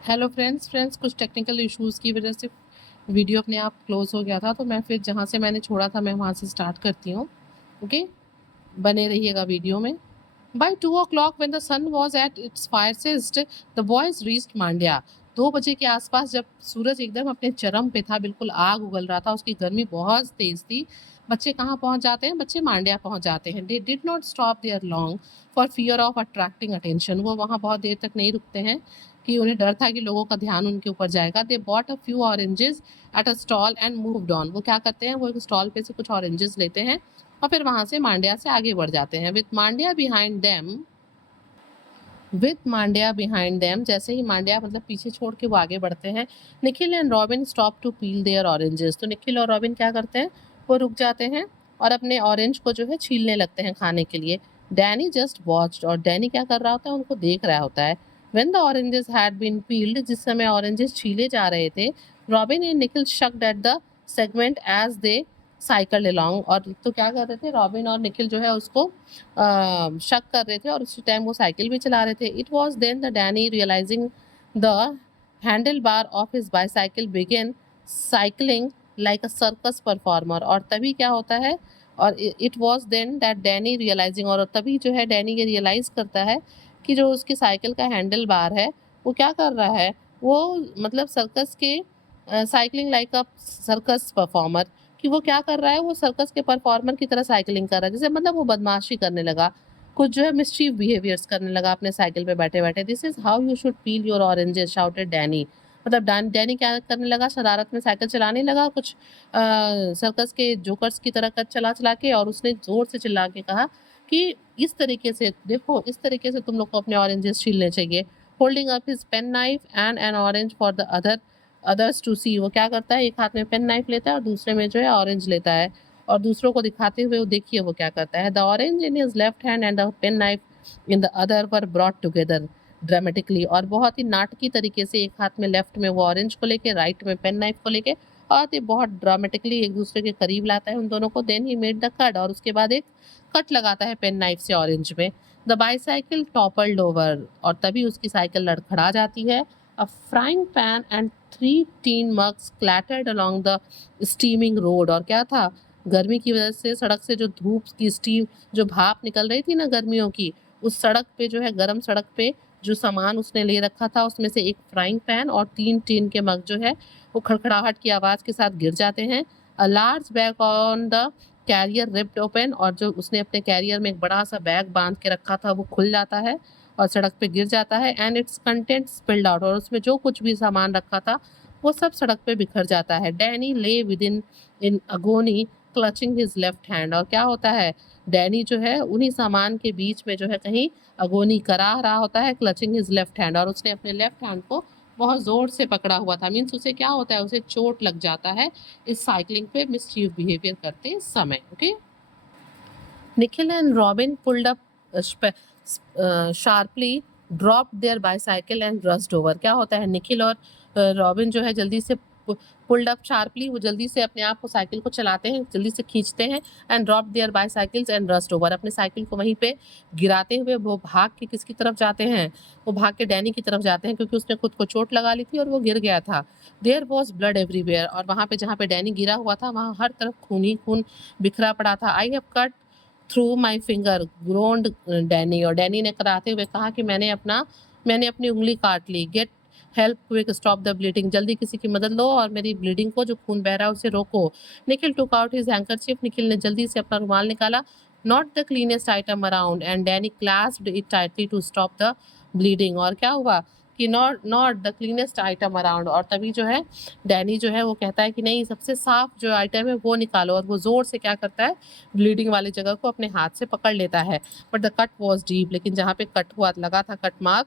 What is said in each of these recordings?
Hello friends कुछ technical issues की वजह से वीडियो अपने आप क्लोज़ हो गया था, तो मैं फिर जहाँ से मैंने छोड़ा था मैं वहाँ से स्टार्ट करती हूँ। ओके, बने रहिएगा वीडियो में। By 2 o'clock when the sun was at its fiercest, the boys reached Mandya. 2 बजे के आसपास जब सूरज एकदम अपने चरम पे था, बिल्कुल आग उगल रहा था, उसकी गर्मी बहुत तेज थी। बच्चे कहाँ पहुँच जाते हैं? बच्चे मांड्या पहुँच जाते हैं। They did not stop there long for fear of attracting attention. वो वहाँ बहुत देर तक नहीं रुकते हैं कि उन्हें डर था कि लोगों का ध्यान उनके ऊपर जाएगा। They bought a few oranges at a stall and moved on. वो क्या करते हैं? वो एक स्टॉल पे से कुछ ऑरेंजेस लेते हैं और फिर वहाँ से मांड्या से आगे बढ़ जाते हैं। विथ मांड्या बिहाइंड देम, जैसे ही मांड्या मतलब पीछे छोड़ के वो आगे बढ़ते हैं। Nikhil and Robin stop to peel their oranges. तो निखिल और रॉबिन क्या करते हैं? वो रुक जाते हैं और अपने ऑरेंज को जो है छीलने लगते हैं खाने के लिए। डैनी जस्ट वॉच्ड, और डैनी क्या कर रहा होता है? उनको देख रहा होता है। When the oranges had been peeled, जिस समय ऑरेंजेस छीले जा रहे थे, Robin and Nikhil sucked at the segment as they cycle along. और तो क्या कर रहे थे? रॉबिन और निखिल जो है उसको शक कर रहे थे और उसी टाइम वो साइकिल भी चला रहे थे। It was then the Danny realising the handle bar of his bicycle began cycling like a circus performer. और तभी क्या होता है? और it was then that Danny realising, और तभी जो है डैनी ये रियलाइज करता है कि जो उसकी साइकिल का हैंडल बार है वो क्या कर रहा है? वो मतलब सर्कस के cycling like a circus performer, कि वो क्या कर रहा है? वो सर्कस के परफॉर्मर की तरह साइकिलिंग कर रहा है। जैसे मतलब वो बदमाशी करने लगा, कुछ जो है मिस्चीफ बिहेवियर्स करने लगा अपने साइकिल पे बैठे-बैठे। This is how you should peel your oranges shouted Danny. मतलब डैनी क्या करने लगा? शरारत में साइकिल चलाने लगा कुछ सर्कस के जोकर्स की तरह कद चला-चला के, और उसने ज़ोर से चिल्ला के कहा कि इस तरीके से देखो, इस तरीके से तुम लोग को अपने ऑरेंजेस छीलने चाहिए। Holding up his pen knife and an orange for the others to see. वो क्या करता है? एक हाथ में पेन नाइफ लेता है और दूसरे में जो है ऑरेंज लेता है, और दूसरों को दिखाते हुए वो देखिए वो क्या करता है। The orange in his left hand and the pen knife in the other were brought together dramatically. और बहुत ही नाटकी तरीके से एक हाथ में लेफ्ट में वो ऑरेंज को लेके, राइट में पेन नाइफ को लेके, और ये बहुत ड्रामेटिकली एक दूसरे के करीब लाता है उन दोनों को। Then he made the cut, और उसके बाद एक कट लगाता है पेन नाइफ से ऑरेंज में। द बाईसाइकिल टॉपल्ड ओवर, और तभी उसकी साइकिल लड़खड़ा जाती है। A frying pan and 3 tin mugs clattered along the steaming road। और क्या था? गर्मी की वजह से सड़क से जो धूप की स्टीम, जो भाप निकल रही थी ना गर्मियों की, उस सड़क पे जो है, गर्म सड़क पे जो सामान उसने ले रखा था उसमें से एक फ्राइंग पैन और 3 टीन के मग जो है वो खड़खड़ाहट की आवाज़ के साथ गिर जाते हैं। A large bag on the carrier ripped open, और जो उसने अपने कैरियर में एक बड़ा सा बैग बांध के रखा था वो खुल जाता है और सड़क पे गिर जाता है। And it's content spilled out, और उसमें जो कुछ भी सामान रखा था वो सब सड़क पे बिखर जाता है। Danny lay with in agony clutching his left hand. और क्या होता है? डैनी जो है उन्हीं सामान के बीच में जो है कहीं अगोनी करा रहा होता है, क्लचिंग हिज लेफ्ट हैंड, और उसने अपने लेफ्ट हैंड को बहुत जोर से पकड़ा हुआ था। मीन्स उसे क्या होता है? उसे चोट लग जाता है इस साइकिलिंग पे मिसचीफ बिहेवियर करते समय। Okay, Nikhil and Robin pulled up sharply, dropped their bicycle and rushed over। क्या होता है? निखिल और रॉबिन जो है जल्दी से पुल्ड अप शार्पली, वो जल्दी से अपने आप को साइकिल को चलाते हैं, जल्दी से खींचते हैं। And drop their bicycles and rushed over, अपने साइकिल को वहीं पे गिराते हुए वो भाग के किसकी तरफ जाते हैं? वो भाग के डैनी की तरफ जाते हैं, क्योंकि उसने खुद को चोट लगा ली थी और वो गिर गया था। देयर वॉज ब्लड एवरीवेयर, और वहाँ पे जहाँ पे डैनी गिरा हुआ था वहाँ हर तरफ खून ही खून बिखरा पड़ा था। I have cut through my finger groaned Danny, और डैनी ने कराते हुए कहा कि मैंने अपनी उंगली काट ली। Get help quick stop the bleeding, जल्दी किसी की मदद लो और मेरी ब्लीडिंग को, जो खून बह रहा है उसे रोको। Nikhil took out his handkerchief, Nikhil ने जल्दी से अपना रुमाल निकाला। Not the cleanest item around and Danny clasped it tightly to stop the bleeding. और क्या हुआ कि not not the cleanest item around, और तभी जो है डैनी जो है वो कहता है कि नहीं, सबसे साफ जो आइटम है वो निकालो, और वो जोर से क्या करता है? ब्लीडिंग वाली जगह को अपने हाथ से पकड़ लेता है। But the cut was deep, लेकिन जहाँ पे कट हुआ लगा था कट मार्क,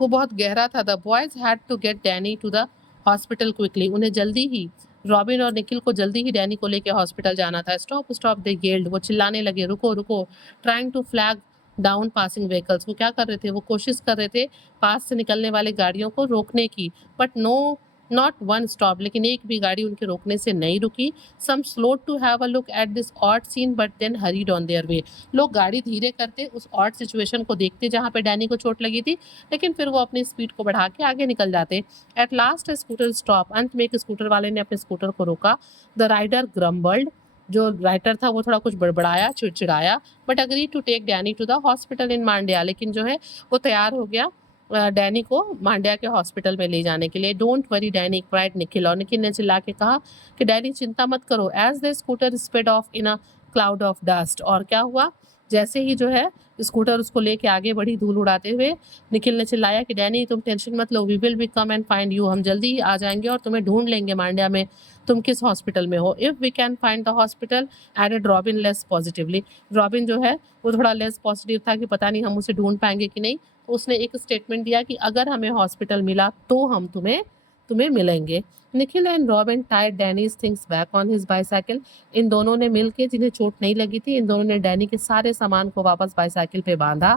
वो बहुत गहरा था। The boys had to get Danny to the hospital quickly, उन्हें जल्दी ही, रॉबिन और निखिल को जल्दी ही डैनी को लेके हॉस्पिटल जाना था। स्टॉप स्टॉप दे येल्ड, वो चिल्लाने लगे, रुको रुको। Trying to flag down passing vehicles, वो क्या कर रहे थे? वो कोशिश कर रहे थे पास से निकलने वाले गाड़ियों को रोकने की। But no not one stop, लेकिन एक भी गाड़ी उनके रोकने से नहीं रुकी। Some slow to have a look at this odd scene but then hurried on their way. लोग गाड़ी धीरे करते, उस ऑड सिचुएशन को देखते जहाँ पे डैनी को चोट लगी थी, लेकिन फिर वो अपनी स्पीड को बढ़ा के आगे निकल जाते। एट लास्ट स्कूटर स्टॉप, अंत में एक स्कूटर वाले ने अपने स्कूटर को रोका। द राइडर ग्रम्बल्ड, जो राइटर था वो थोड़ा कुछ बड़बड़ाया, चिड़चिड़ाया, but agree to take Danny to the hospital in Mandya, लेकिन जो है वो तैयार हो गया डैनी को मांड्या के हॉस्पिटल में ले जाने के लिए। Don't worry Danny cried Nikhil, और निखिल ने चिल्ला के कहा कि डैनी चिंता मत करो। As the scooter speed off in a cloud of dust, और क्या हुआ, जैसे ही जो है स्कूटर उसको लेके आगे बढ़ी धूल उड़ाते हुए, निखिल ने चिल्लाया कि डैनी तुम टेंशन मत लो, we will be come and find you, हम जल्दी ही आ जाएंगे और तुम्हें ढूंढ लेंगे मांड्या में, तुम किस हॉस्पिटल में हो। If we can find the hospital, added Robin less positively. Robin जो है वो थोड़ा लेस पॉजिटिव था कि पता नहीं हम उसे ढूंढ पाएंगे कि नहीं, तो उसने एक स्टेटमेंट दिया कि अगर हमें हॉस्पिटल मिला तो हम तुम्हें तुम्हें मिलेंगे। Nikhil and Robin tied Danny's things back on his bicycle. इन दोनों ने मिलके, जिन्हें चोट नहीं लगी थी, इन दोनों ने डैनी के सारे सामान को वापस बाईसाइकिल पे बांधा।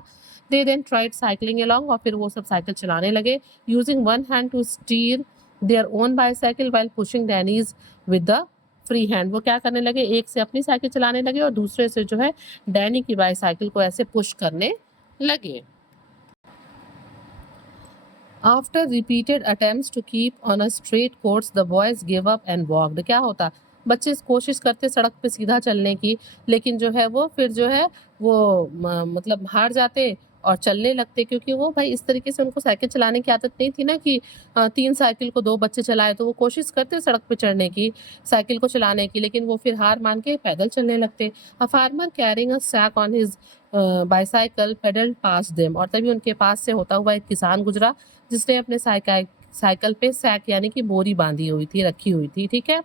They then tried cycling along, और फिर वो सब साइकिल चलाने लगे, using one hand to steer their own bicycle while pushing Danny's with the free hand. वो क्या करने लगे, एक से अपनी साइकिल चलाने लगे और दूसरे से जो है डैनी की बाईसाइकिल को ऐसे पुश करने लगे। After repeated attempts to keep on a straight course, the boys gave up and walked. क्या होता, बच्चे कोशिश करते सड़क पे सीधा चलने की, लेकिन जो है वो फिर जो है वो मतलब हार जाते और चलने लगते, क्योंकि वो भाई इस तरीके से उनको साइकिल चलाने की आदत नहीं थी ना कि 3 साइकिल को 2 बच्चे चलाए, तो वो कोशिश करते सड़क पे चढ़ने की, साइकिल को चलाने की, लेकिन वो फिर हार मान के पैदल चलने लगते। A farmer carrying a sack on his bicycle pedal past them, और तभी उनके पास से होता हुआ एक किसान गुजरा जिसने अपने साइकिल पे सैक यानी कि बोरी बांधी हुई थी, रखी हुई थी, ठीक है।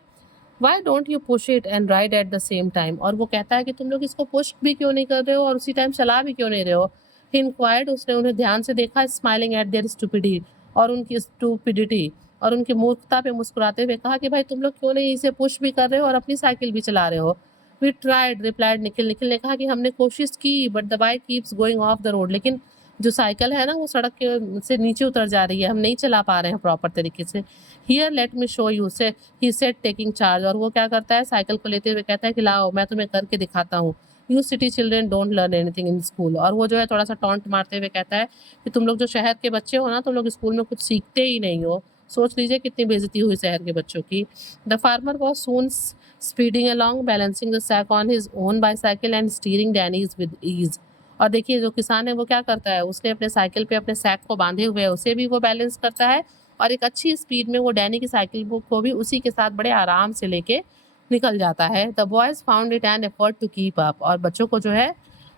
Why don't you push it and ride at the same time, और वो कहता है कि तुम लोग इसको पुश भी क्यों नहीं कर रहे हो और उसी टाइम चला भी क्यों नहीं रहे हो। ही इंक्वायर्ड, उसने उन्हें ध्यान से देखा, स्माइलिंग एट देयर स्टूपिडिटी, और उनकी मूर्खता पे मुस्कुराते हुए कहा कि भाई तुम लोग क्यों नहीं इसे पुश भी कर रहे हो और अपनी साइकिल भी चला रहे हो। We tried, replied Nikhil, Nikhil ने कहा कि हमने कोशिश की, but the bike keeps going off the road, लेकिन जो साइकिल है ना वो सड़क के से नीचे उतर जा रही है, हम नहीं चला पा रहे हैं प्रॉपर तरीके से। Here let me show you, से ही सेड टेकिंग चार्ज, और वो क्या करता है, साइकिल को लेते हुए कहता है कि लाओ मैं तुम्हें करके दिखाता हूँ। You city children don't learn anything in school, और वो जो है थोड़ा सा टॉन्ट मारते हुए कहता है कि तुम लोग जो शहर के बच्चे हो ना, तुम लोग स्कूल में कुछ सीखते ही नहीं हो। सोच लीजिए कितनी बेइज्जती हुई शहर के बच्चों की। The farmer was soon speeding along, balancing the sack on his own bicycle and steering Danny's with ease. और देखिए जो किसान है वो क्या करता है, उसने अपने साइकिल पे अपने सैक को बांधे हुए है, उसे भी वो बैलेंस करता है, और एक अच्छी स्पीड में वो डैनी की साइकिल को भी उसी के साथ बड़े आराम से लेके निकल जाता है। The boys found it an effort to keep up, और बच्चों को जो है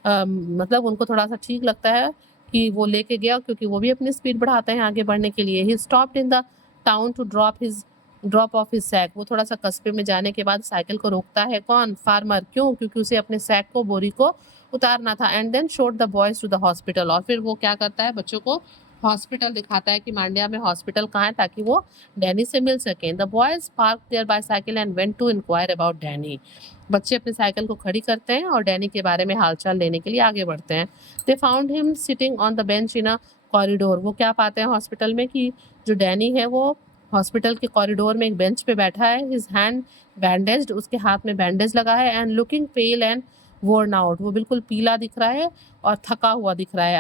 मतलब उनको थोड़ा सा ठीक लगता है कि वो लेके गया, क्योंकि वो भी अपनी स्पीड बढ़ाते हैं आगे बढ़ने के लिए। He stopped in the town to drop off his sack, वो थोड़ा सा कस्बे में जाने के बाद साइकिल को रोकता है। कौन, फार्मर, क्यों, क्योंकि उसे अपने सैक को, बोरी को उतारना था। And then showed the boys to the hospital, और फिर वो क्या करता है, बच्चों को हॉस्पिटल दिखाता है कि मांड्या में हॉस्पिटल कहाँ है, ताकि वो डैनी से मिल सकें। The boys park their bicycle and went to inquire about Danny, बच्चे अपनी साइकिल को खड़ी करते हैं और डैनी के बारे में हालचाल लेने के लिए आगे बढ़ते हैं। They found him sitting on the bench in a corridor, वो क्या पाते हैं हॉस्पिटल में कि जो डैनी है वो हॉस्पिटल के कॉरिडोर में एक बेंच पे बैठा है। हिज हैंड बैंडेज्ड, उसके हाथ में बैंडेज लगा है, and looking pale and worn out, वो बिल्कुल पीला दिख रहा है और थका हुआ दिख रहा है।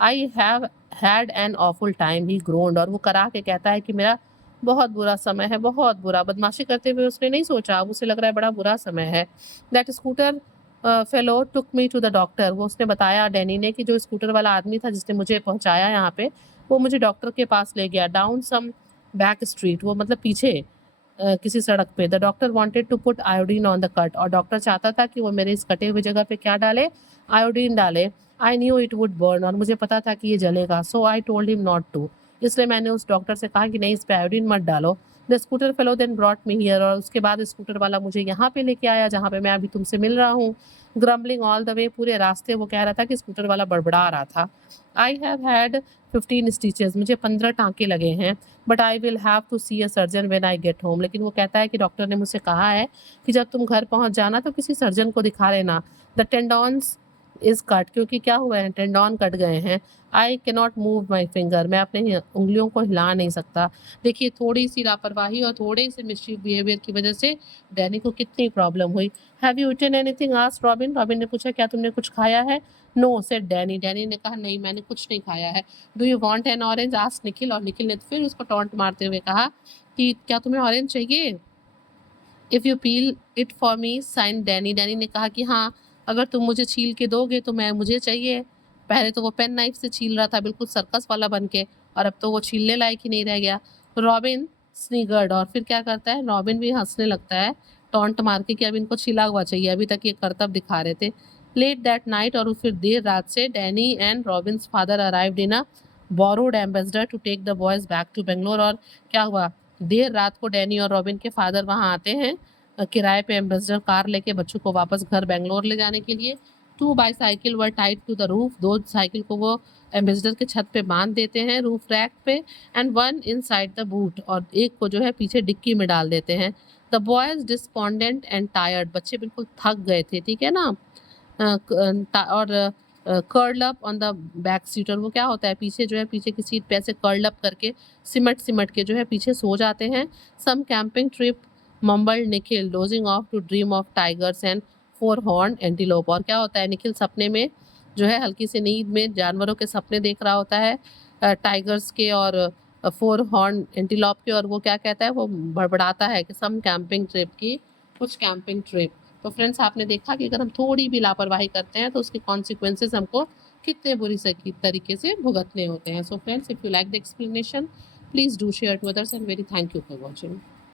I have had an awful time, ही ग्रोन्ड, और वो करा के कहता है कि मेरा बहुत बुरा समय है, बहुत बुरा। बदमाशी करते हुए उसने नहीं सोचा, अब उसे लग रहा है बड़ा बुरा समय है। That scooter fellow took me to the doctor, वो उसने बताया डैनी ने कि जो स्कूटर वाला आदमी था जिसने मुझे पहुंचाया यहाँ पे, वो मुझे डॉक्टर के पास ले गया। डाउन सम बैक स्ट्रीट, वो मतलब पीछे किसी सड़क पे। The doctor wanted to put iodine on the cut, और डॉक्टर चाहता था कि वो मेरे इस कटे हुए जगह पे क्या डाले, आयोडीन डाले। I knew it would burn, और मुझे पता था कि ये जलेगा। So I told him not to, इसलिए मैंने उस डॉक्टर से कहा कि नहीं इस पे आयोडीन मत डालो। The scooter fellow then brought me here, और उसके बाद स्कूटर वाला मुझे यहाँ पे लेके आया जहाँ पे मैं अभी तुमसे मिल रहा हूँ। ग्रम्बलिंग ऑल द वे, पूरे रास्ते वो कह रहा था कि स्कूटर वाला बड़बड़ा रहा था। आई हैव हैड 15 स्टिचेस, मुझे 15 टाँके लगे हैं। But I will have to see a surgeon when I get home, लेकिन वो कहता है कि डॉक्टर ने मुझसे कहा है कि जब तुम घर पहुंच जाना तो किसी सर्जन को दिखा लेना। द टेंडॉन्स इज कट, क्योंकि क्या हुआ है, टेंडॉन कट गए हैं। I can not move my finger, मैं अपने उंगलियों को हिला नहीं सकता। देखिए थोड़ी सी लापरवाही और थोड़े से मिस्चीफ बिहेवियर की वजह से डैनी को कितनी प्रॉब्लम हुई। Have you eaten anything, asked Robin. Robin ने पूछा क्या तुमने कुछ खाया है। नो सेड डैनी, डैनी ने कहा नहीं मैंने कुछ नहीं खाया है। Do you want an orange, asked Nikhil, और निखिल ने फिर उसको टॉन्ट मारते हुए कहा कि क्या तुम्हें ऑरेंज चाहिए। If you peel it for me, sighed Danny, Danny ने कहा कि हाँ अगर तुम मुझे छील के दोगे तो मैं मुझे चाहिए। पहले तो वो पेन नाइफ से छील रहा था बिल्कुल सर्कस वाला बन के, और अब तो वो छीलने लायक ही नहीं रह गया। रॉबिन स्निगर्ड, और फिर क्या करता है, रॉबिन भी हंसने लगता है टॉन्ट मार के कि अब इनको छिला हुआ चाहिए, अभी तक ये करतब दिखा रहे थे। लेट दैट नाइट, और फिर देर रात से Danny and Robin's father arrived in a borrowed Ambassador to take the boys back to Bangalore. और क्या हुआ, देर रात को डैनी और रॉबिन के फादर वहाँ आते हैं किराए पे एम्बेसडर कार लेके बच्चों को वापस घर बेंगलोर ले जाने के लिए। 2 bicycle were tied to the roof, 2 cycle को वो एम्बेसडर के छत पे बांध देते हैं रूफ रैक पे, एंड 1 इनसाइड द बूट, और एक को जो है पीछे डिक्की में डाल देते हैं। The boys despondent and tired, बच्चे बिल्कुल थक गए थे, ठीक है ना। और curl up on the back seat, और वो क्या होता है पीछे जो है पीछे की सीट पे ऐसे कर्ल अप करके सिमट सिमट के जो है पीछे सो जाते हैं। Some camping trip mumbled Nikhil, dozing off to dream of tigers and 4 horn antelope. और क्या होता है, निखिल सपने में जो है हल्की सी नींद में जानवरों के सपने देख रहा होता है, टाइगर्स के और 4 हॉर्न एंटीलोप के, और वो क्या कहता है, वो बड़बड़ाता है कि सम कैंपिंग ट्रिप की, कुछ कैंपिंग ट्रिप। तो फ्रेंड्स आपने देखा कि अगर हम थोड़ी भी लापरवाही करते हैं तो उसके कॉन्सिक्वेंसेस हमको कितने बुरी तरीके से भुगतने होते हैं। So friends, if you like the explanation, please do share to others, and very thank you for watching.